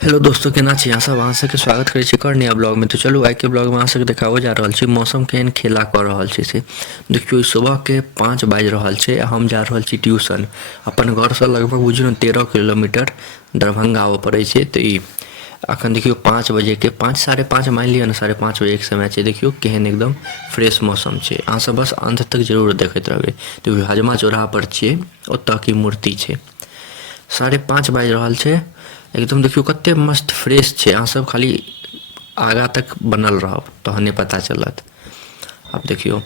Hello दोस्तों, केना छी अहाँ सब? अहाँ सबके स्वागत करै छी कर नया ब्लॉग में। तो चलू आइ के ब्लॉग में अहाँ सबके देखाबो जा रहल छी मौसम केहन खेला कऽ रहल छै से। देखियो सुबह के 5 बाजि रहल छै आ हम जा रहल छी ट्यूशन। अपन घर से लगभग बुझियो 13 किलोमीटर दरभंगा आबऽ पड़ै छै। तऽ ई अखन देखियो 5 बजे के 5 साढ़े 5 मान लिअ ने, 5:30 बजे के समय छै। देखियो केहन एकदम फ्रेश मौसम छै। अहाँ सब बस अंत तक जरूर देखैत रहबै। देखियो हजमा चौराहा पर छियै, ओतऽ की मूर्ति छै। 5:30 बाजि रहल छै एकदम। देखियो कते मस्त फ्रेश छै। अहाँ सब खाली आगाँ तक बनल रहब तहने पता चलत। आब देखियो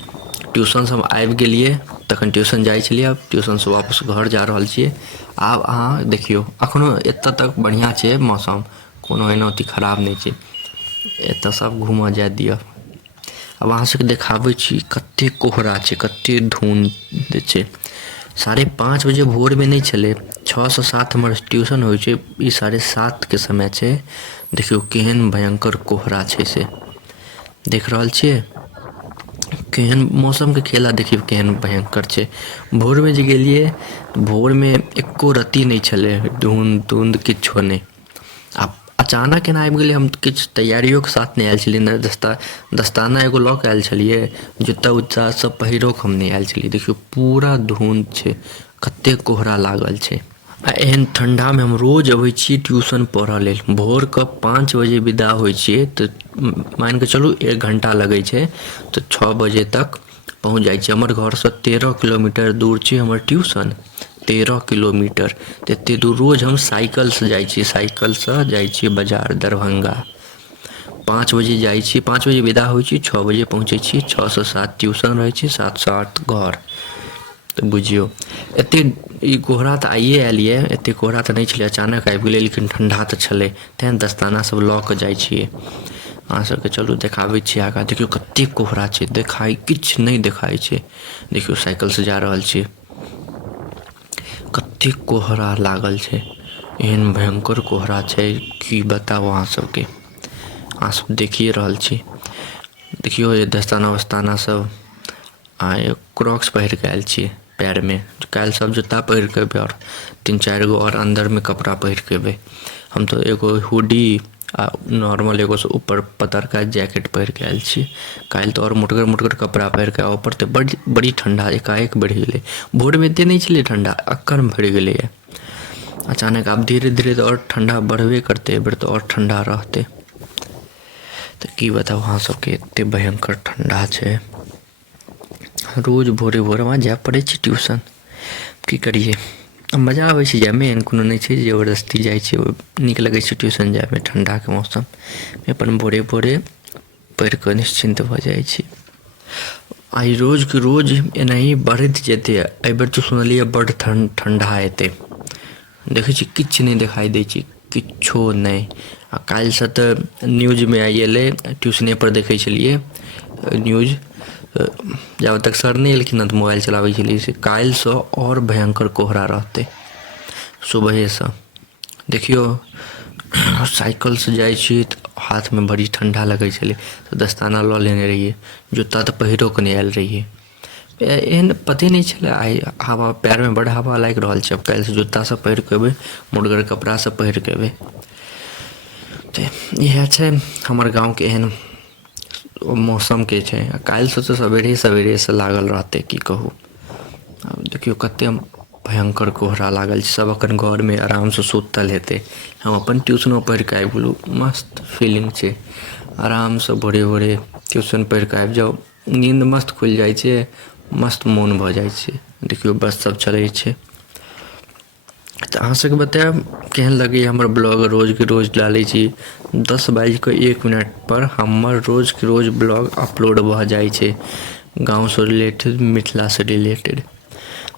ट्यूशन से हम आबि गेलियै, तखन ट्यूशन जाइ छलियै, आब ट्यूशन से वापस घर जा रहल छियै। आब अहाँ देखियो अखनो एतऽ तक बढ़िआँ छै मौसम, कोनो एना अथी खराब नहि छै। एतऽ सब घूमऽ जाय दिअ। आब अहाँ सबके देखाबै छी कते कोहरा छै, कते धुंध छै। 5:30 बजे भोर में नहीं छलै, 6 से 7 हमर ट्यूशन होइ छै। ई 7:30 के समय छै। देखियो केहन भयंकर कोहरा छै से देख रहल छियै। केहन मौसम के खेला देखियो केहन भयंकर छै। भोर में जे गेलियै भोर में एको रत्ती नहीं छलै, धुंध किछो नहीं। आब अचानक एना आबि गेलै। हम किछु तैयारियों के साथ नहीं आयल छलियै ने, दस्ताना एगो लऽ कऽ आयल छलियै, जूता उता सब पहिरो कऽ हम नहीं आयल छलियै। देखियो पूरा धुंध छै, कते कोहरा लागल छै। आ एहन ठंडा में हम रोज अबै छी ट्यूशन पढ़ऽ लेल। भोर के 5 बजे विदा होइ छियै तऽ मान के चलू 1 घंटा लगै छै, तऽ 6 बजे तक पहुँच जाइ छी। हमर घर से 13 किलोमीटर दूर छै हमर ट्यूशन। 13 किलोमीटर तऽ एते दूर रोज हम साइकिल से जाइ छी। साइकिल से जाइ छी बाजार दरभंगा। 5 बजे जाइ छी, 5 बजे विदा होइ छी, 6 बजे पहुँचै छी। 6 से 7 ट्यूशन रहै छै, 7 से 8 घर। तऽ बुझियौ एते ई कोहरा तऽ आइए आयल ये। एते कोहरा तऽ नहीं छलै, अचानक आबि गेलै, लेकिन ठंडा तऽ छलै। तें दस्ताना सब लऽ कऽ जाइ छियै। अहाँ सबके चलू देखाबै छी आगाँ। देखियो कते कोहरा छै, देखाइ किछु नहीं देखाइ छै। देखियो साइकिल से जा रहल छियै, कते कोहरा लागल छै। एहन भयंकर कोहरा छै की बताउ अहाँ सबके। अहाँ सब देखिए रहल छी। देखियो ये दस्ताना वस्ताना सब। आ क्रॉक्स पहिर कऽ आयल छियै पैर में। काल्हि सब जूता पहिर कऽ एबै और 3-4 गो और अंदर में कपड़ा पहिर कऽ एबै। हम तो एगो हुडी आ नॉर्मल एगो से ऊपर पतरका जैकेट पहिर कऽ आयल छी। काल्हि तो और मोटगर मोटगर कपड़ा पहिर कऽ आबऽ पड़तै। बड़ी ठंडा एकाएक बढ़ि गेलै। भोर में एते नहीं छलै ठंडा, अक्खन बढ़ि गेलैए अचानक। आब धीरे धीरे तो और ठंडा बढ़बे करतै, एहि बेर तो और ठंडा रहतै। तऽ की बताउ अहाँ सबके, एते भयंकर ठंडा छै। रोज भोरे भोर हमरा जाय पड़ै छै ट्यूशन, की करिए। मजा आबै छै जायमे, एहन कोनो नहीं छै जबरदस्ती जाइ छै। नीक लगै छै ट्यूशन जायमे ठंडाके मौसम में। अपन भोरे भोरे पढ़ि कऽ निश्चिन्त भऽ जाइ छी। आइ रोज के रोज एनाही बढ़ैत जेतै। एहि बेर तऽ सुनलियै बड्ड ठंडा हेतै। देखै छी किछु नहीं देखाइ दै छै, किछो नहीं। आ काल्हि से तऽ न्यूज में आइ एलै, ट्यूशने पर देखै छलियै न्यूज। जब तक सर नहीं एलखिन हँ तऽ मोबाइल चलाबै छलियै, से काल्हि से और भयंकर कोहरा रहतै सुबहे से। देखियो साइकिल से जाइ छी तऽ हाथ में बड़ी ठंडा लगै छलै, तऽ दस्ताना लऽ लेने रहियै। जूता तऽ पहिरो कऽ नहीं आयल रहियै। एहन पते नहीं छलै आइ हवा पैर में बड़ हवा लागि रहल छै। अब काल्हि से जूता सब पहिर कऽ एबै, मोटगर कपड़ा सब पहिर कऽ एबै। तऽ इएह छै हमर गाँव के एहन मौसम के छै। काल्हि से तऽ सवेरे से लागल रहतै, की कहू। आब देखियो कते भयंकर कोहरा लागल छै। सब अपन घर में आराम से सुतल हेतै। हम अपन ट्यूशनो पढ़ि कऽ आबि गेलहुँ, मस्त फीलिंग छै। आराम से भोरे भोरे ट्यूशन पढ़ि कऽ आबि जाउ, नींद मस्त खुलि जाइ छै, मस्त मोन भऽ जाइ छै। देखियो बस सब चलै छै। तऽ अहाँ सबके बतायब केहन लगैए हमर ब्लॉग रोजके रोज डालै छी। 10:01 पर हमर रोजके रोज ब्लॉग अपलोड भऽ जाइ छै, गाँवसँ रिलेटेड, मिथिलासँ रिलेटेड।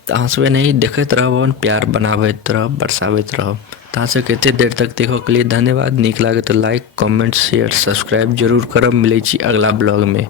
तऽ अहाँ सब एनाही देखैत रहब, प्यार बनाबैत रहब, बरसाबैत रहब। तऽ अहाँ सबके एतेक देर तक देखऽके लिए धन्यवाद। नीक लागै तऽ लाइक, कमेंट, शेयर, सब्सक्राइब जरूर करब। मिलै छी अगला ब्लॉग में।